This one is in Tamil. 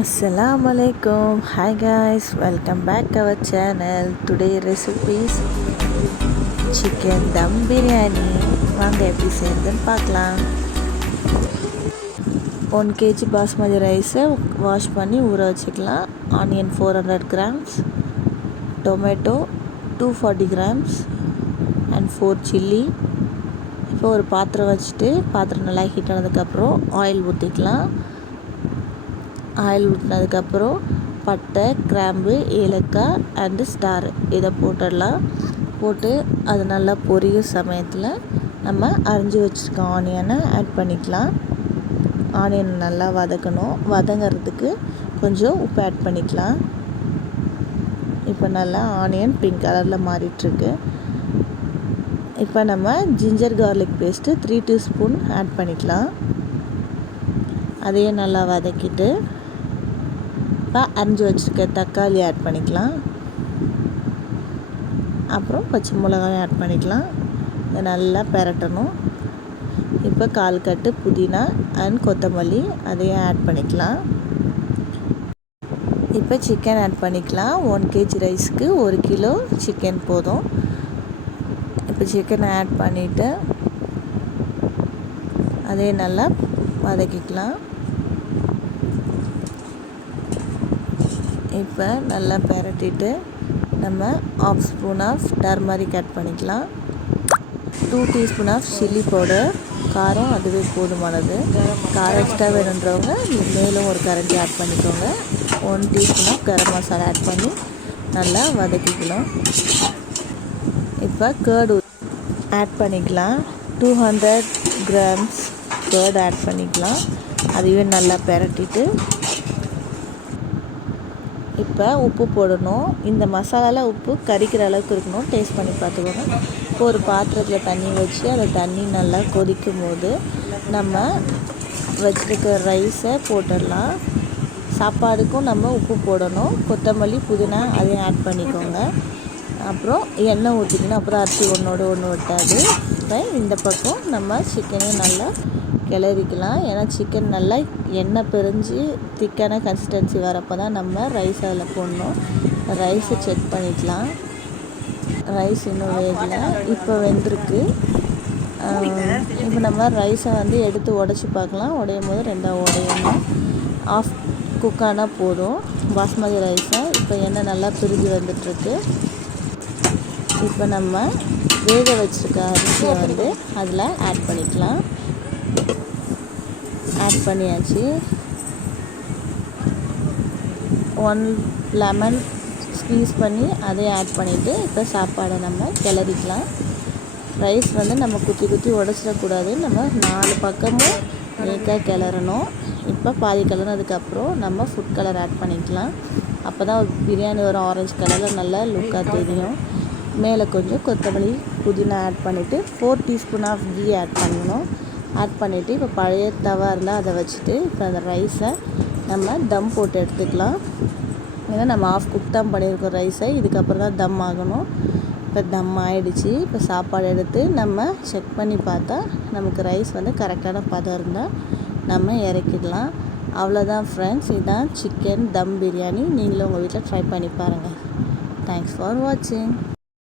Assalamualaikum. Hi guys, welcome back to our channel. Today recipes chicken dum biryani. வாங்க எப்படி செய்யறதுன்னு பார்க்கலாம். 1 kg பாஸ்மதி ரைஸை வாஷ் பண்ணி ஊற வச்சுக்கலாம். Onion 400 grams, tomato 240 grams and 4 chilli. இப்போ ஒரு பாத்திரம் வச்சுட்டு பாத்திரம் நல்லா ஹீட் ஆனதுக்கப்புறம் ஆயில் ஊற்றிக்கலாம். ஆயில் ஊற்றினதுக்கப்புறம் பட்டை, கிராம்பு, ஏலக்காய் அண்டு ஸ்டார் இதை போட்டுடலாம். போட்டு அது நல்லா பொரியும் சமயத்தில் நம்ம அரிஞ்சு வச்சுருக்க ஆனியனை ஆட் பண்ணிக்கலாம். ஆனியன் நல்லா வதக்கணும். வதங்கிறதுக்கு கொஞ்சம் உப்பு ஆட் பண்ணிக்கலாம். இப்போ நல்லா ஆனியன் பிங்க் கலரில் மாறிட்டுருக்கு. இப்போ நம்ம ginger garlic paste 3 teaspoon add பண்ணிக்கலாம். அதையும் நல்லா வதக்கிட்டு இப்போ அரிஞ்சு வச்சுருக்க தக்காளி ஆட் பண்ணிக்கலாம். அப்புறம் பச்சை மிளகாயும் ஆட் பண்ணிக்கலாம். இதை நல்லா பெரட்டணும். இப்போ 1/4 கட்டு புதினா அண்ட் கொத்தமல்லி அதையும் ஆட் பண்ணிக்கலாம். இப்போ சிக்கன் ஆட் பண்ணிக்கலாம். 1 kg ரைஸ்க்கு 1 கிலோ சிக்கன் போதும். இப்போ சிக்கனை ஆட் பண்ணிவிட்டு அதே நல்லா வதக்கிக்கலாம். இப்போ நல்லா பெரட்டிட்டு நம்ம 1/2 ஸ்பூன் ஆஃப் டர்மரிக் ஆட் பண்ணிக்கலாம். 2 டீஸ்பூன் ஆஃப் சில்லி பவுடர், காரம் அதுவே போதுமானது. காரம் எக்ஸ்ட்ரா வேணுன்றவங்க மேலும் ஒரு கரண்டி ஆட் பண்ணிக்கோங்க. 1 teaspoon of garam masala add பண்ணி நல்லா வதக்கிக்கலாம். இப்போ கர்டு ஆட் பண்ணிக்கலாம். 200 grams கர்டு ஆட் பண்ணிக்கலாம். அதையும் நல்லா பெரட்டிட்டு இப்போ உப்பு போடணும். இந்த மசாலாவில் உப்பு கரிக்கிற அளவுக்கு இருக்கணும். டேஸ்ட் பண்ணி பார்த்துக்கோங்க. இப்போ ஒரு பாத்திரத்தில் தண்ணி வச்சு அந்த தண்ணி நல்லா கொதிக்கும் போது நம்ம வச்சுருக்க ரைஸை போட்டுடலாம். சாப்பாடுக்கும் நம்ம உப்பு போடணும். கொத்தமல்லி, புதினா அதையும் ஆட் பண்ணிக்கோங்க. அப்புறம் எண்ணெய் ஊற்றிக்கணும். அப்புறம் அரிசி ஒன்றோடு ஒன்று ஒட்டாது. இப்போ இந்த பக்கம் நம்ம சிக்கனையும் நல்லா கிளறிக்கலாம். ஏன்னா சிக்கன் நல்லா எண்ணெய் பிரிஞ்சு திக்கான கன்சிஸ்டன்சி வரப்போ தான் நம்ம ரைஸ் அதில் போடணும். ரைஸை செக் பண்ணிக்கலாம். ரைஸ் இன்னும் வேகலை. இப்போ வெந்திருக்கு. இப்போ நம்ம ரைஸை எடுத்து உடச்சி பார்க்கலாம். உடையும் போது 2ஆக உடையணும். ஆஃப் குக்கானால் போதும் பாஸ்மதி ரைஸை. இப்போ எண்ணெய் நல்லா பிரிஞ்சு வந்துட்டுருக்கு. இப்போ நம்ம வேக வச்சுருக்க அரிசியை அதில் ஆட் பண்ணிக்கலாம். ஆட் பண்ணியாச்சு. 1 லெமன் ஸ்க்வீஸ் பண்ணி அதை ஆட் பண்ணிவிட்டு இப்போ சாப்பாடை நம்ம கிளறிக்கலாம். ரைஸ் நம்ம குத்தி குத்தி உடச்சிடக்கூடாது. நம்ம 4 பக்கமும் நீட்டாக கிளறணும். இப்போ பாதி கிளறினதுக்கப்புறம் நம்ம ஃபுட் கலர் ஆட் பண்ணிக்கலாம். அப்போ தான் பிரியாணி ஒரு ஆரஞ்சு கலரில் நல்லா லுக்காக தெரியும். மேலே கொஞ்சம் கொத்தமல்லி, புதினா ஆட் பண்ணிவிட்டு 4 டீஸ்பூன் ஆஃப் கீ ஆட் பண்ணணும். ஆட் பண்ணிவிட்டு இப்போ பழைய தவா இருந்தால் அதை வச்சுட்டு இப்போ அந்த ரைஸை நம்ம தம் போட்டு எடுத்துக்கலாம். ஏன்னா நம்ம ஆஃப் குக் தான் பண்ணியிருக்கோம் ரைஸை. இதுக்கப்புறம் தான் தம் ஆகணும். இப்போ தம் ஆகிடுச்சு. இப்போ சாப்பாடு எடுத்து நம்ம செக் பண்ணி பார்த்தா நமக்கு ரைஸ் கரெக்டான பதம் இருந்தால் நம்ம இறக்கிடலாம். அவ்வளோதான் ஃப்ரெண்ட்ஸ். இதுதான் சிக்கன் தம் பிரியாணி. நீங்களும் உங்கள் வீட்டில் ட்ரை பண்ணி பாருங்கள். தேங்க்ஸ் ஃபார் வாட்சிங்.